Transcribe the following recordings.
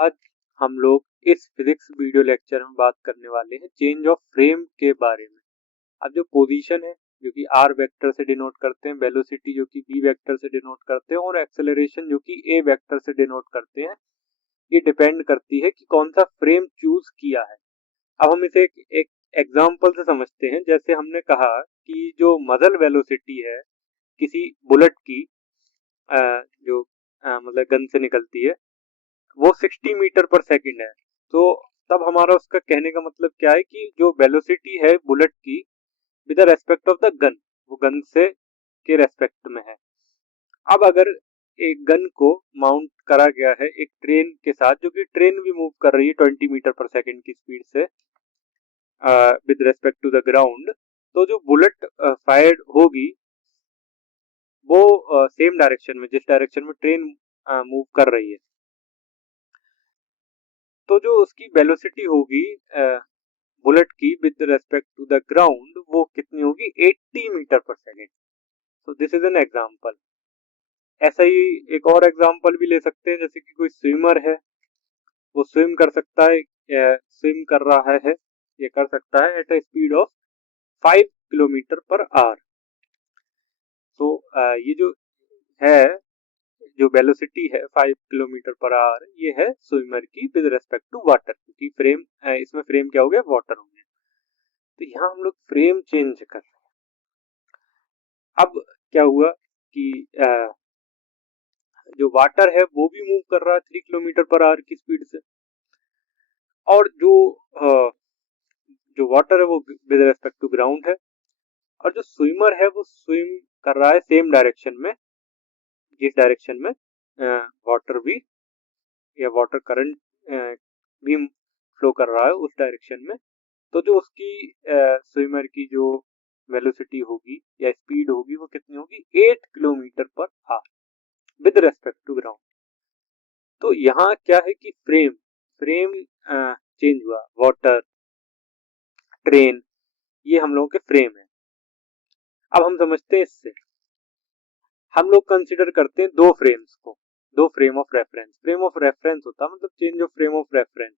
आज हम लोग इस फिजिक्स वीडियो लेक्चर में बात करने वाले हैं चेंज ऑफ फ्रेम के बारे में। अब जो पोजीशन है जो कि आर वेक्टर से डिनोट करते हैं, वेलोसिटी जो कि बी वेक्टर से डिनोट करते हैं और एक्सेलरेशन जो कि ए वेक्टर से डिनोट करते हैं, ये डिपेंड करती है कि कौन सा फ्रेम चूज किया है। अब हम इसे एक एग्जांपल से समझते हैं। जैसे हमने कहा कि जो मजल वेलोसिटी है किसी बुलेट की, जो मतलब गन से निकलती है, वो 60 मीटर पर सेकंड है। तो तब हमारा उसका कहने का मतलब क्या है कि जो वेलोसिटी है बुलेट की with respect of the gun, वो गन से के रेस्पेक्ट में है। अब अगर एक गन को माउंट करा गया है एक ट्रेन के साथ, जो कि ट्रेन भी मूव कर रही है 20 मीटर पर सेकंड की स्पीड से with respect to the ground, तो जो बुलेट फायर्ड होगी वो सेम डायरेक्शन में, जिस डायरेक्शन में ट्रेन मूव कर रही है, तो जो उसकी वेलोसिटी होगी बुलेट की with respect to the ground, वो कितनी होगी? 80 मीटर पर सेकेंड। तो दिस इज एन एग्जांपल। ऐसा ही एक और एग्जांपल भी ले सकते हैं, जैसे कि कोई स्विमर है, वो स्विम कर सकता है, स्विम कर रहा है, ये कर सकता है at a speed of 5 kilometre per our. तो ये जो है, जो वेलोसिटी है 5 किलोमीटर पर आवर, ये है स्विमर की विद रेस्पेक्ट टू वाटर, क्योंकि फ्रेम, इसमें फ्रेम क्या हो गया? वाटर हो गया। तो यहाँ हम लोग फ्रेम चेंज कर रहे हैं। अब क्या हुआ कि जो वाटर है वो भी मूव कर रहा है 3 किलोमीटर पर आवर की स्पीड से, और जो वाटर है वो विद रेस्पेक्ट टू ग्राउंड है, और जो स्विमर है वो स्विम कर रहा है सेम डायरेक्शन में, जिस डायरेक्शन में वाटर भी, या वाटर करंट भी फ्लो कर रहा है उस डायरेक्शन में। तो जो उसकी स्विमर की जो वेलोसिटी होगी या स्पीड होगी, वो कितनी होगी? 8 kilometre per hour with respect to ground. तो यहाँ क्या है कि फ्रेम फ्रेम चेंज हुआ। वाटर, ट्रेन, ये हम लोगों के फ्रेम है। अब हम समझते हैं इससे, हम लोग कंसिडर करते हैं दो फ्रेम्स को, दो frame of reference. Frame of reference होता है मतलब change of frame of reference.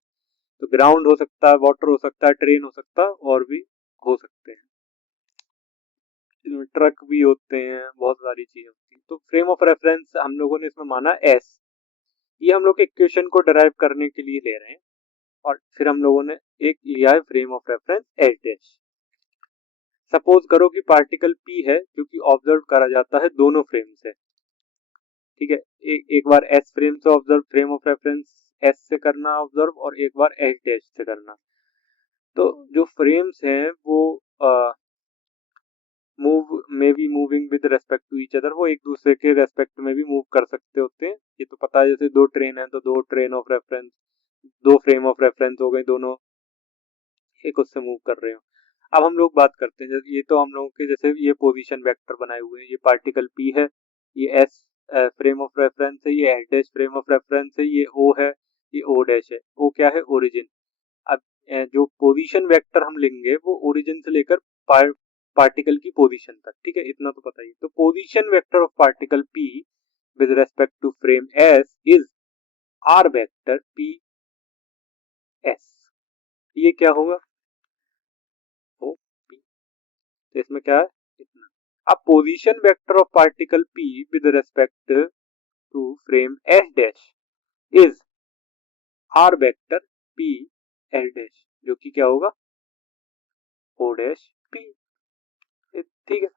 तो ग्राउंड हो सकता है, वाटर हो सकता है, ट्रेन हो सकता है, और भी हो सकते हैं, ट्रक भी होते हैं, बहुत सारी चीजें होती हैं। तो फ्रेम ऑफ रेफरेंस हम लोगों ने इसमें माना एस। ये हम लोग इक्वेशन को डराइव करने के लिए ले रहे हैं, और फिर हम लोगों ने एक लिया है frame of reference H dash. Suppose करो कि पार्टिकल पी है जो कि ऑब्जर्व करा जाता है दोनों फ्रेम से, ठीक है। एक बार एस फ्रेम से observe, frame of reference S से करना ऑब्जर्व, और एक बार एच डैश से करना। तो जो फ्रेम्स हैं वो मूव में be moving with respect to each other, वो एक दूसरे के रेस्पेक्ट में भी मूव कर सकते होते हैं। ये तो पता है, जैसे दो ट्रेन है तो दो ट्रेन ऑफ रेफरेंस, दो फ्रेम ऑफ रेफरेंस हो गए, दोनों एक उससे मूव कर रहे हो। अब हम लोग बात करते हैं, जैसे ये तो हम लोगों के, जैसे ये पोजीशन वेक्टर बनाए हुए हैं, ये पार्टिकल पी है, ये एस फ्रेम ऑफ रेफरेंस है, ये H dash frame of reference है, ये ओ है, ये ओ डैश है। ओ क्या है? ओरिजिन। अब जो पोजीशन वेक्टर हम लेंगे वो ओरिजिन से लेकर पार्टिकल की पोजीशन तक, ठीक है, इतना तो पता ही। तो position vector of particle P with respect to frame S is R vector P S. ये क्या होगा? O P. तो इसमें क्या है? इतना। अब position vector of particle P with respect to frame S dash is R vector P S dash, जो कि क्या होगा? O dash P. ठीक है।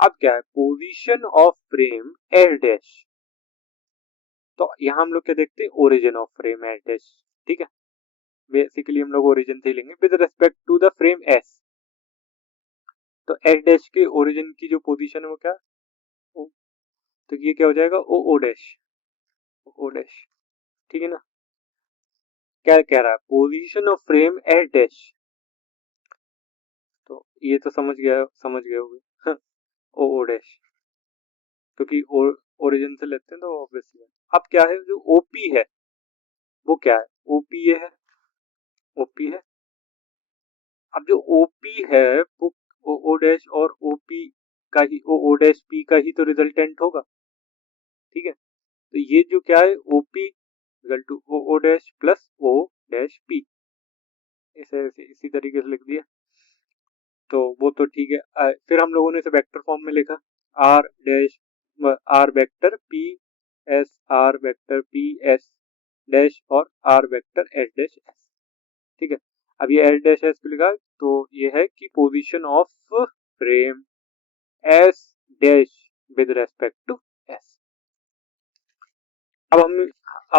अब क्या है? Position of frame S dash, तो यहां हम लोग क्या देखते हैं? Origin of frame S dash, ठीक है। बेसिकली हम लोग ओरिजिन से ही लेंगे with respect to the frame S. तो एस डैश के ओरिजिन की जो पोजीशन है वो क्या? ओ। तो ये क्या हो जाएगा? ओ ओ डैश, ओ डैश, ठीक है ना। क्या कह रहा है? Position of frame S dash. तो ये तो समझ गए होंगे ओ ओ डैश, क्योंकि ओरिजिन से लेते हैं तो ऑब्वियसली। अब क्या है? जो ओपी है वो क्या है? ओपी ये है, ओपी है। अब जो ओपी है वो ओ ओ डैश और ओपी का ही, ओ ओ डैश पी का ही तो रिजल्टेंट होगा, ठीक है। तो ये जो क्या है? OP equal to O O dash plus O dash P, इसे इसी तरीके से लिख दिया। तो वो तो ठीक है। फिर हम लोगों ने इसे वेक्टर फॉर्म में लिखा, R dash R vector P S, R vector P S dash और R vector S dash S. ठीक है, अब ये एस डैश एस लिखा, तो ये है कि position of frame S dash with respect to S. अब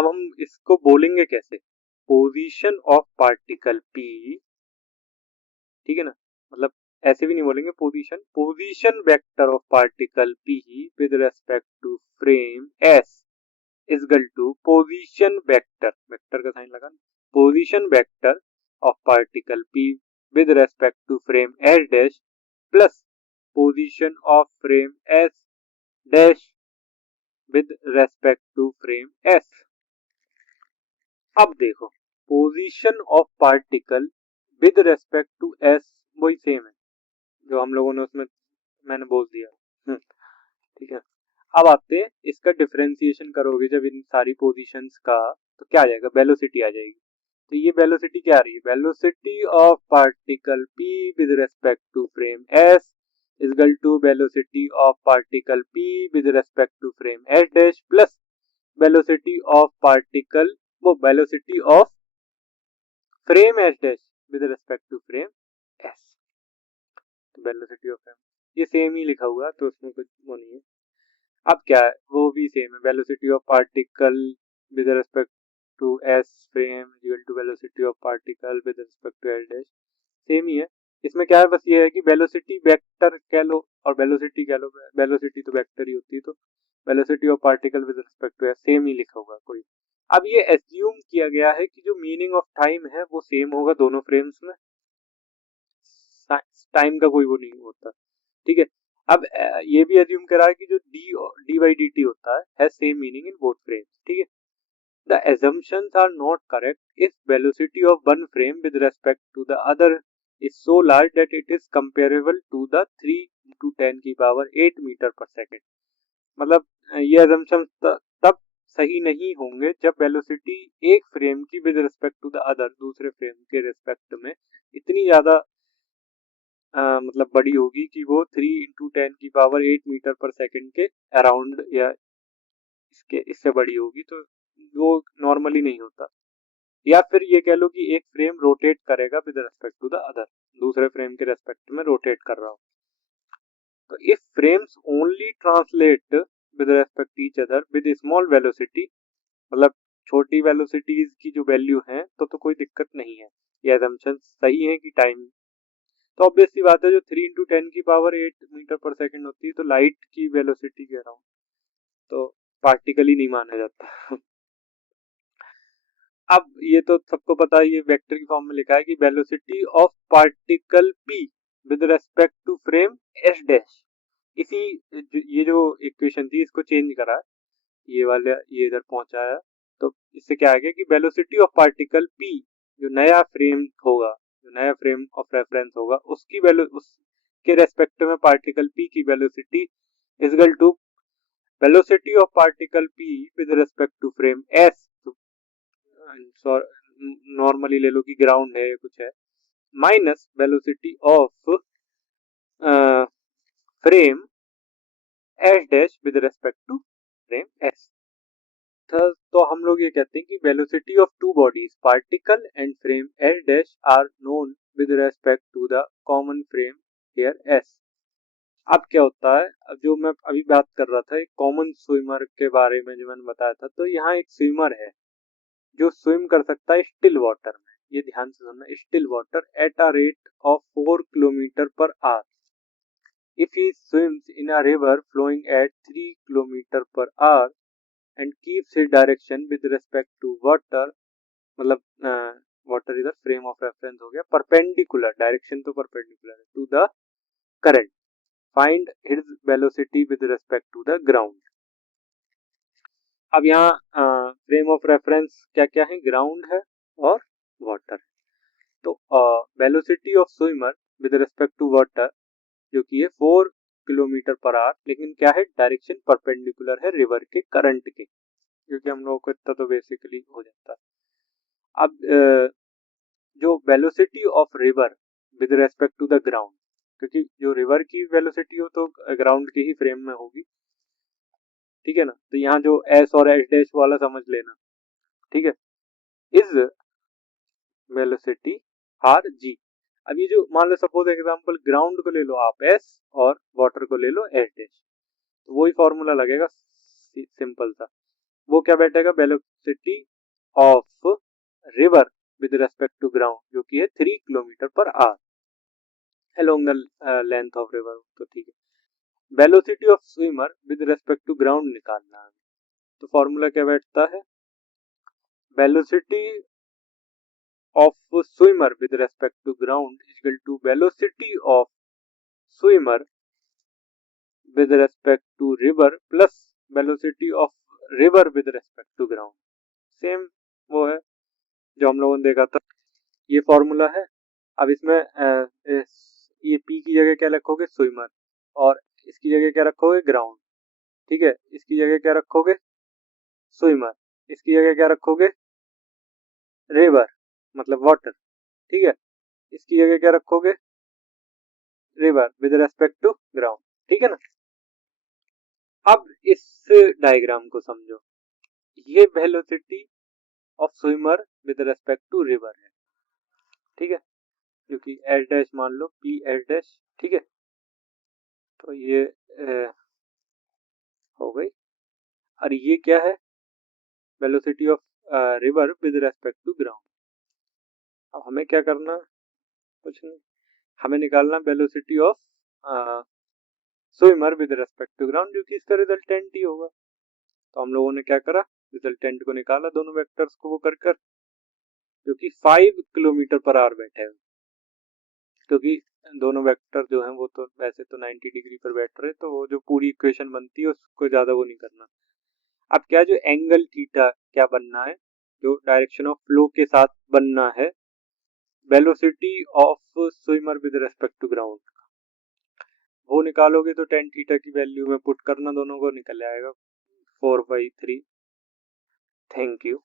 हम इसको बोलेंगे कैसे, पोजीशन ऑफ पार्टिकल पी, ठीक है ना, मतलब ऐसे भी नहीं बोलेंगे position, position vector of particle P with respect to frame S is equal to position vector, vector का साइन लगा, position vector of particle P with respect to frame S dash plus position of frame S dash with respect to frame S. अब देखो, position of particle with respect to S वही same है जो हम लोगों ने उसमें मैंने बोल दिया। ठीक है, अब आते हैं इसका डिफरेंशिएशन करोगे जब इन सारी पोजीशंस का, तो क्या आ जाएगा, वेलोसिटी आ जाएगी। तो ये वेलोसिटी क्या आ रही है, velocity of particle P with respect to frame S is equal to velocity of particle P with respect to frame S dash plus velocity of particle, वो velocity of frame S dash with respect to frame S. Velocity of frame ये same ही लिखा हुआ है, तो उसमें कुछ वो नहीं है। अब क्या है, वो भी सेम है, velocity of particle with respect to S frame equal to velocity of particle with respect to S dash, same ही है। इसमें क्या है, बस ये है कि वेलोसिटी वेक्टर कह लो और वेलोसिटी कह लो, वेलोसिटी तो वेक्टर ही होती है, तो velocity of particle with respect to S same ही लिखा होगा कोई। अब ये एज्यूम किया गया है कि जो मीनिंग ऑफ टाइम है वो सेम होगा दोनों फ्रेम्स में, टाइम का कोई वो नहीं होता। ठीक है, अब ये भी एज्यूम करा है कि जो डी बाई डी टी होता है same meaning in both frames. ठीक है, the assumptions are not correct if velocity of one frame with respect to the other is so large that it is comparable to the 3 into 10 की power 8 metre पर second. मतलब ये assumptions तब सही नहीं होंगे जब वेलोसिटी एक फ्रेम की with respect to the other, दूसरे फ्रेम के रिस्पेक्ट में इतनी ज्यादा मतलब बड़ी होगी कि वो 3 इंटू 10 की पावर 8 मीटर पर सेकेंड के अराउंड या इससे बड़ी होगी, तो वो नॉर्मली नहीं होता। या फिर ये कह लो कि एक फ्रेम रोटेट करेगा with respect to the other, दूसरे फ्रेम के रेस्पेक्ट में रोटेट कर रहा हो। तो if frames only translate with respect each other with small velocity, मतलब छोटी वेलोसिटीज की जो वैल्यू है तो कोई दिक्कत नहीं है, ये assumption सही है कि टाइम, तो ऑब्वियस सी बात है जो 3 इंटू 10 की पावर 8 मीटर पर सेकेंड होती है, तो लाइट की वेलोसिटी कह रहा हूँ, तो पार्टिकल ही नहीं माना जाता। अब ये तो सबको पता है, ये वेक्टर की फॉर्म में लिखा है कि velocity of particle P with respect to frame S dash, इसी ये जो इक्वेशन थी इसको चेंज करा है, ये वाले ये इधर पहुंचाया, तो इससे क्या आ गया कि वेलोसिटी ऑफ पार्टिकल पी, जो नया फ्रेम होगा, जो नया फ्रेम ऑफ रेफरेंस होगा, उसकी वैल्यू, उसके रेस्पेक्ट में पार्टिकल पी की velocity is equal to velocity of particle P with respect to frame S, normally ले लो कि ग्राउंड है कुछ है, minus velocity of frame S dash with respect to frame S. तो हम लोग ये कहते हैं कि velocity of two bodies particle and frame S dash are known with respect to the common frame here S. अब क्या होता है, अब जो मैं अभी बात कर रहा था एक कॉमन स्विमर के बारे में जो मैंने बताया था, तो यहाँ एक स्विमर है जो स्विम कर सकता है स्टिल वाटर में, ये ध्यान से सुनना, still water at a rate of 4 kilometre per hour. If he swims in a river flowing at 3 kilometre per hour and keeps his direction with respect to water, मतलब water इधर frame of reference हो गया, perpendicular, direction तो perpendicular है to the current, find his velocity with respect to the ground. अब यहाँ frame of reference क्या क्या है, ग्राउंड है और वाटर। तो velocity of swimmer with respect to water जो कि है 4 किलोमीटर पर आवर, लेकिन क्या है, डायरेक्शन परपेंडिकुलर है रिवर के करंट के। क्योंकि हम लोगों को इतना तो बेसिकली हो जाता है। अब जो velocity of river with respect to the ground, क्योंकि जो रिवर की वेलोसिटी हो तो ग्राउंड के ही फ्रेम में होगी, ठीक है ना। तो यहाँ जो एस और एच डैश वाला समझ लेना, ठीक है, इज वेलोसिटी आर जी। अब ये जो मान लो सपोज एग्जांपल ग्राउंड को ले लो आप एस और वाटर को ले लो एच डैश, तो वही फॉर्मूला लगेगा सिंपल सा। वो क्या बैठेगा, velocity of river with respect to ground, जो कि है 3 kilometre per hour along the length of river, तो ठीक है। Velocity of swimmer with respect to ground निकालना है, तो फॉर्मूला क्या बैठता है, velocity of swimmer with respect to ground is equal to velocity of swimmer with respect to river plus velocity of river with respect to ground। Same वो है जो हम लोगों ने देखा था, ये फॉर्मूला है। अब इसमें ये पी की जगह क्या रखोगे, स्विमर, और इसकी जगह क्या रखोगे, ग्राउंड, ठीक है। इसकी जगह क्या रखोगे, स्विमर, इसकी जगह क्या रखोगे, रिवर मतलब वाटर, ठीक है। इसकी जगह क्या रखोगे, river with respect to ground, ठीक है ना। अब इस डायग्राम को समझो, ये velocity of swimmer with respect to river है, ठीक है, जो कि एच डैश मान लो, पी एच डैश, ठीक है। तो ये हो गई, और ये क्या है, velocity of river with respect to ground. अब हमें क्या करना, कुछ नहीं, हमें निकालना velocity of swimmer with respect to ground, जो कि इसका रिजल्टेंट ही होगा। तो हम लोगों ने क्या करा, रिजल्टेंट को निकाला, दोनों वेक्टर्स को वो कर जो कि 5 किलोमीटर पर आवर बैठे हैं, क्योंकि दोनों वेक्टर जो हैं वो तो वैसे तो 90 डिग्री पर बैठ रहे, तो वो जो पूरी इक्वेशन बनती है उसको ज्यादा वो नहीं करना। अब क्या, जो एंगल थीटा क्या बनना है, जो डायरेक्शन ऑफ फ्लो के साथ बनना है, velocity of swimmer with respect to ground, वो निकालोगे तो टेन थीटा की वैल्यू में पुट करना, दोनों को निकल आएगा 4/3। Thank you.